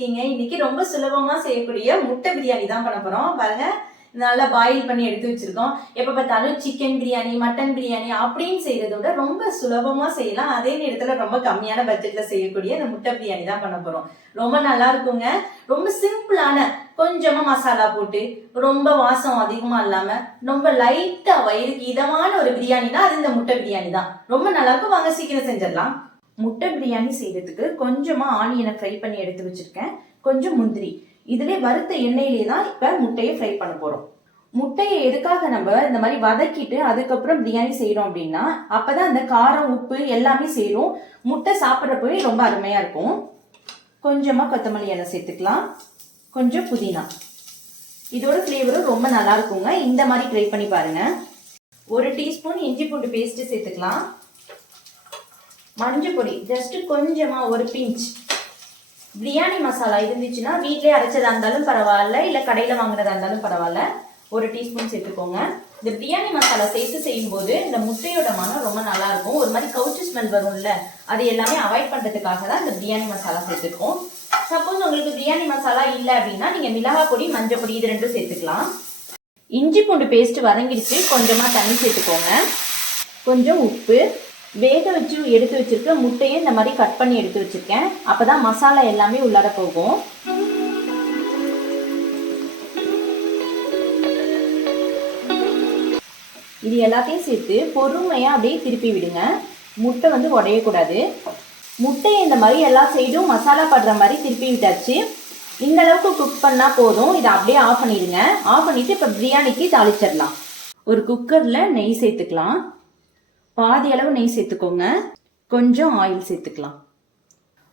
இருக்கீங்க? இன்னைக்கு ரொம்ப சுலபமா செய்யக்கூடிய முட்டை பிரியாணி தான் பண்ண போறோம். பாருங்க, நல்லா பாயில் பண்ணி எடுத்து வச்சிருக்கோம். எப்ப பார்த்தாலும் சிக்கன் பிரியாணி, மட்டன் பிரியாணி அப்படின்னு செய்யறத விட ரொம்ப சுலபமா செய்யலாம். அதே நேரத்துல ரொம்ப கம்மியான பட்ஜெட்ல செய்யக்கூடிய இந்த முட்டை பிரியாணி தான் பண்ண போறோம். ரொம்ப நல்லா இருக்குங்க. ரொம்ப சிம்பிளான, கொஞ்சமா மசாலா போட்டு, ரொம்ப வாசம் அதிகமா இல்லாம, ரொம்ப லைட்டா வயிறுக்கு இதமான ஒரு பிரியாணினா அது இந்த முட்டை பிரியாணி தான். ரொம்ப நல்லா இருக்கும். வாங்க சீக்கிரம் செஞ்சிடலாம். முட்டை பிரியாணி செய்யறதுக்கு கொஞ்சமா ஆனியனை ஃப்ரை பண்ணி எடுத்து வச்சிருக்கேன். கொஞ்சம் முந்திரி. இதுல வறுத்த எண்ணெயிலே தான் இப்ப முட்டையை ஃப்ரை பண்ண போறோம். முட்டையை எதுக்காக நம்ம இந்த மாதிரி வதக்கிட்டு அதுக்கப்புறம் பிரியாணி செய்யறோம் அப்படின்னா, அப்பதான் அந்த காரம், உப்பு எல்லாமே சேரும். முட்டை சாப்பிட்றப்பவே ரொம்ப அருமையா இருக்கும். கொஞ்சமா கொத்தமல்லி இலை சேர்த்துக்கலாம். கொஞ்சம் புதினா. இதோட ஃப்ளேவரும் ரொம்ப நல்லா இருக்குங்க. இந்த மாதிரி ட்ரை பண்ணி பாருங்க. 1 டீஸ்பூன் இஞ்சி பூண்டு பேஸ்ட் சேர்த்துக்கலாம். மஞ்சள் பொடி ஜஸ்ட் கொஞ்சமா, ஒரு பிஞ்ச். பிரியாணி மசாலா இருந்துச்சுன்னா வீட்லயே அரைச்சதா இருந்தாலும் பரவாயில்ல, இல்ல கடையில வாங்குறதா இருந்தாலும் பரவாயில்ல. 1 டீஸ்பூன் சேர்த்துக்கோங்க. இந்த பிரியாணி மசாலா சேர்த்து செய்யும் போது இந்த முட்டையோட மனம் ரொம்ப நல்லா இருக்கும். ஒரு மாதிரி கவுச்சி ஸ்மெல் வரும்ல, அது எல்லாமே அவாய்ட் பண்றதுக்காக தான் இந்த பிரியாணி மசாலா சேர்த்துருக்கோம். சப்போஸ் உங்களுக்கு பிரியாணி மசாலா இல்லை அப்படின்னா நீங்க மிளகாய் பொடி, மஞ்சள் பொடி இது ரெண்டும் சேர்த்துக்கலாம். இஞ்சி பூண்டு பேஸ்ட் வதங்கிடுச்சு. கொஞ்சமா தண்ணி சேர்த்துக்கோங்க. கொஞ்சம் உப்பு. வேக வச்சு எடுத்து வச்சிருக்க முட்டையை இந்த மாதிரி கட் பண்ணி எடுத்து வச்சிருக்கேன். அப்பதான் மசாலா எல்லாமே உள்ளார போகும். இது எல்லாத்தையும் சேர்த்து பொறுமையா அப்படியே திருப்பி விடுங்க. முட்டை உடையக்கூடாது. முட்டையை இந்த மாதிரி எல்லா சைடும் மசாலா படுற மாதிரி திருப்பி விட்டாச்சு. இந்த அளவுக்கு குக் பண்ணா போதும். இதை அப்படியே ஆஃப் பண்ணிடுங்க. ஆஃப் பண்ணிட்டு இப்ப பிரியாணிக்கு தாளிச்சிடலாம். ஒரு குக்கர்ல நெய் சேர்த்துக்கலாம். பாதி அளவு நெய் சேர்த்துக்கோங்க. கொஞ்சம் ஆயில் சேர்த்துக்கலாம்.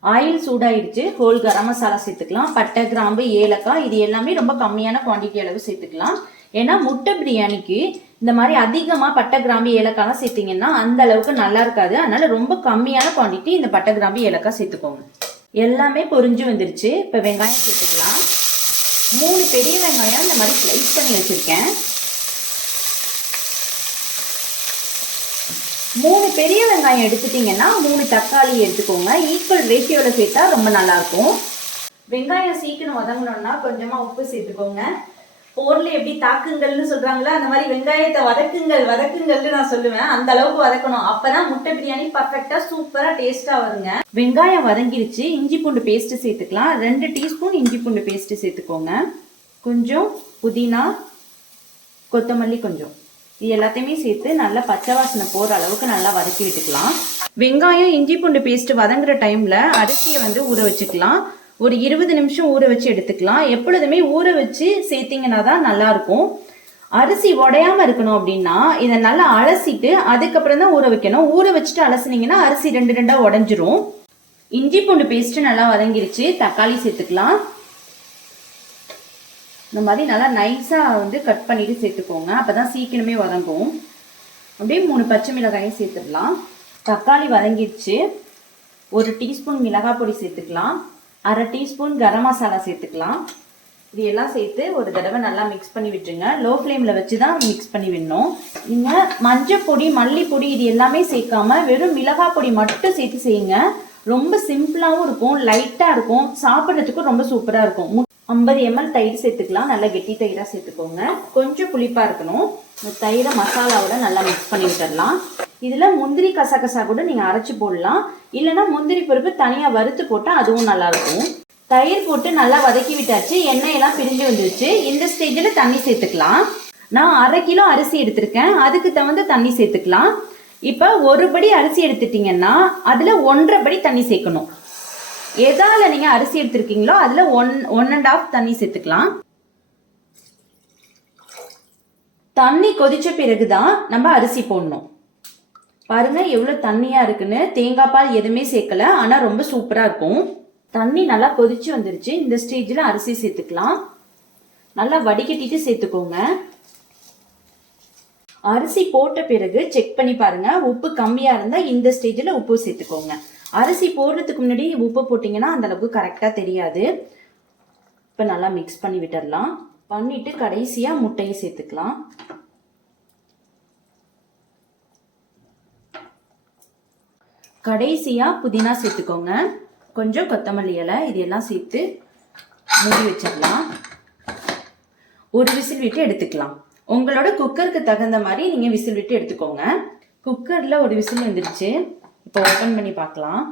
ஆயில் சூடாயிடுச்சு. ஹோல் கரம் மசாலா சேர்த்துக்கலாம். பட்டை, கிராம்பு, ஏலக்காய் இது எல்லாமே ரொம்ப கம்மியான குவான்டிட்டி அளவு சேர்த்துக்கலாம். ஏன்னா முட்டை பிரியாணிக்கு இந்த மாதிரி அதிகமா பட்டை, கிராம்பு, ஏலக்காய்லாம் சேர்த்தீங்கன்னா அந்த அளவுக்கு நல்லா இருக்காது. அதனால ரொம்ப கம்மியான குவான்டிட்டி இந்த பட்டை, கிராம்பு, ஏலக்காய் சேர்த்துக்கோங்க. எல்லாமே பொரிஞ்சு வந்துருச்சு. இப்ப வெங்காயம் சேர்த்துக்கலாம். 3 பெரிய வெங்காயம் இந்த மாதிரி ஸ்லைஸ் பண்ணி வச்சிருக்கேன். 3 பெரிய வெங்காயம் எடுத்துட்டீங்கன்னா 3 தக்காளி எடுத்துக்கோங்க. ஈக்குவல் ரேஷியோல சேர்த்தா ரொம்ப நல்லா இருக்கும். வெங்காயம் சீக்கிரம் வதங்கணும்னா கொஞ்சமா உப்பு சேர்த்துக்கோங்க. போர்ல எப்படி தாக்குங்கள்னு சொல்றாங்களா, அந்த மாதிரி வெங்காயத்தை வதக்குங்கள்னு நான் சொல்லுவேன். அந்த அளவுக்கு வதக்கணும். அப்பதான் முட்டை பிரியாணி பர்ஃபெக்டா சூப்பரா டேஸ்டா வருங்க. வெங்காயம் வதங்கிருச்சு. இஞ்சி பூண்டு பேஸ்ட் சேர்த்துக்கலாம். 2 டீஸ்பூன் இஞ்சி பூண்டு பேஸ்ட் சேர்த்துக்கோங்க. கொஞ்சம் புதினா, கொத்தமல்லி கொஞ்சம். இது எல்லாத்தையுமே சேர்த்து நல்லா பச்சை வாசனை போற அளவுக்கு நல்லா வதக்கி விட்டுக்கலாம். வெங்காயம், இஞ்சி பூண்டு பேஸ்ட் வதங்குற டைம்ல அரிசியை ஊற வச்சுக்கலாம். ஒரு 20 நிமிஷம் ஊற வச்சு எடுத்துக்கலாம். எப்பொழுதுமே ஊற வச்சு சேர்த்தீங்கன்னா தான் நல்லா இருக்கும். அரிசி உடையாம இருக்கணும் அப்படின்னா இதை நல்லா அலசிட்டு அதுக்கப்புறம் தான் ஊற வைக்கணும். ஊற வச்சுட்டு அலசினீங்கன்னா அரிசி 2 உடைஞ்சிரும். இஞ்சி பூண்டு பேஸ்ட் நல்லா வதங்கிருச்சு. தக்காளி சேர்த்துக்கலாம். இந்த மாதிரி நல்லா நைஸா கட் பண்ணிட்டு சேர்த்துக்கோங்க. அப்பதான் சீக்கிரமே வதங்கும். அப்படியே 3 பச்சை மிளகாயும் சேர்த்துடலாம். தக்காளி வதங்கிடுச்சு. 1 டீஸ்பூன் மிளகாய் பொடி சேர்த்துக்கலாம். 1/2 டீஸ்பூன் கரம் மசாலா சேர்த்துக்கலாம். இது எல்லாம் சேர்த்து ஒரு தடவை நல்லா மிக்ஸ் பண்ணி விட்டுருங்க. லோ ஃப்ளேம்ல வச்சுதான் மிக்ஸ் பண்ணி விடணும். நீங்க மஞ்சள் பொடி, மல்லிப்பொடி இது எல்லாமே சேர்க்காம வெறும் மிளகாய் பொடி மட்டும் சேர்த்து செய்யுங்க. ரொம்ப சிம்பிளாவும் இருக்கும், லைட்டா இருக்கும், சாப்பிட்றதுக்கும் ரொம்ப சூப்பரா இருக்கும். 50 ml தயிர் சேர்த்துக்கலாம். நல்லா கெட்டி தயிரா சேர்த்துக்கோங்க. கொஞ்சம் புளிப்பா இருக்கணும். இந்த தயிரை மசாலாவோட நல்லா மிக்ஸ் பண்ணி விட்டுடலாம். இதுல முந்திரி, கசகசா கூட நீங்க அரைச்சு போடலாம். இல்லைன்னா முந்திரி பருப்பு தனியா வறுத்து போட்டா அதுவும் நல்லா இருக்கும். தயிர் போட்டு நல்லா வதக்கி விட்டாச்சு. எண்ணெயெல்லாம் பிரிஞ்சு வந்துருச்சு. இந்த ஸ்டேஜ்ல தண்ணி சேர்த்துக்கலாம். நான் 1/2 கிலோ அரிசி எடுத்திருக்கேன். அதுக்கு தகுந்த தண்ணி சேர்த்துக்கலாம். இப்ப 1 படி அரிசி எடுத்துட்டீங்கன்னா அதுல 1.5 படி தண்ணி சேர்க்கணும். எதால நீங்க அரிசி எடுத்திருக்கீங்களோ அதுல 1.5 தண்ணி சேர்த்துக்கலாம். தண்ணி கொதிச்ச பிறகுதான் நம்ம அரிசி போடணும். பாருங்க எவ்வளவு தண்ணியா இருக்குன்னு. தேங்காய் பால் எதுவுமே சேர்க்கல, ஆனா ரொம்ப சூப்பரா இருக்கும். தண்ணி நல்லா கொதிச்சு வந்துருச்சு. இந்த ஸ்டேஜ்ல அரிசி சேர்த்துக்கலாம். நல்லா வடிகட்டிட்டு சேர்த்துக்கோங்க. அரிசி போட்ட பிறகு செக் பண்ணி பாருங்க. உப்பு கம்மியா இருந்தா இந்த ஸ்டேஜ்ல உப்பு சேர்த்துக்கோங்க. அரிசி போடுறதுக்கு முன்னாடி உப்பு போட்டீங்கன்னா அந்த அளவுக்கு கரெக்டா தெரியாது. இப்ப நல்லா மிக்ஸ் பண்ணி விட்டுடலாம். பண்ணிட்டு கடைசியா முட்டையை சேர்த்துக்கலாம். கடைசியா புதினா சேர்த்துக்கோங்க. கொஞ்சம் கொத்தமல்லி இலை, இது எல்லாம் சேர்த்து மூடி வச்சிடலாம். ஒரு விசில் விட்டு எடுத்துக்கலாம். உங்களோட குக்கருக்கு தகுந்த மாதிரி நீங்கள் விசில் விட்டு எடுத்துக்கோங்க. குக்கரில் ஒரு விசில் வந்துடுச்சு. இப்போ ஓப்பன் பண்ணி பார்க்கலாம்.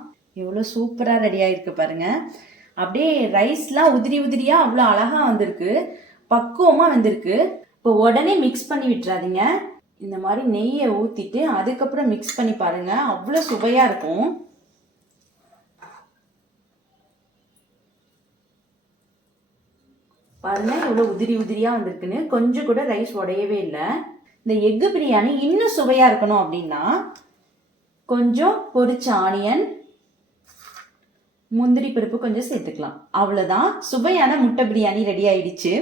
எவ்வளோ சூப்பராக ரெடி ஆகிருக்கு பாருங்கள். அப்படியே ரைஸ்லாம் உதிரி உதிரியாக அவ்வளோ அழகாக வந்திருக்கு, பக்குவமாக வந்திருக்கு. இப்போ உடனே மிக்ஸ் பண்ணி விட்டுறாதீங்க. இந்த மாதிரி நெய்யை ஊற்றிட்டு அதுக்கப்புறம் மிக்ஸ் பண்ணி பாருங்கள், அவ்வளோ சுவையாக இருக்கும். பாருங்க எவ்வளோ உதிரி உதிரியாக வந்திருக்குன்னு. கொஞ்சம் கூட ரைஸ் உடையவே இல்லை. இந்த எக்கு பிரியாணி இன்னும் சுவையாக இருக்கணும் அப்படின்னா கொஞ்சம் பொரிச்ச ஆனியன், முந்திரி பருப்பு கொஞ்சம் சேர்த்துக்கலாம். அவ்வளோதான், சுவையான முட்டை பிரியாணி ரெடி ஆயிடுச்சு.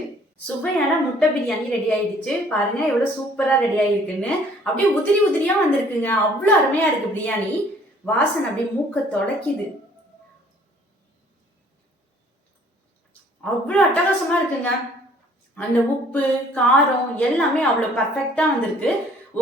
சுவையான முட்டை பிரியாணி ரெடி ஆயிடுச்சு. பாருங்க எவ்வளோ சூப்பராக ரெடி ஆயிருக்குன்னு. அப்படியே உதிரி உதிரியாக வந்திருக்குங்க. அவ்வளோ அருமையாக இருக்கு பிரியாணி. வாசனை அப்படியே மூக்க தொலைக்குது. அவ்வளோ அட்டகாசமாக இருக்குங்க. அந்த உப்பு காரம் எல்லாமே அவ்வளோ பர்ஃபெக்டாக வந்திருக்கு.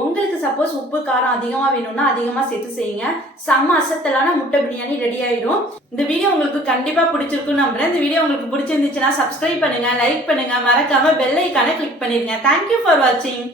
உங்களுக்கு சப்போஸ் உப்பு காரம் அதிகமாக வேணும்னா அதிகமாக சேர்த்து செய்யுங்க. செம்ம அசத்தலான முட்டை பிரியாணி ரெடி ஆயிடும். இந்த வீடியோ உங்களுக்கு கண்டிப்பாக பிடிச்சிருக்குன்னு நம்புறேன். இந்த வீடியோ உங்களுக்கு பிடிச்சிருந்துச்சுன்னா சப்ஸ்கிரைப் பண்ணுங்க, லைக் பண்ணுங்க, மறக்காம பெல் ஐகானை கிளிக் பண்ணிருங்க. தேங்க்யூ ஃபார் வாட்சிங்.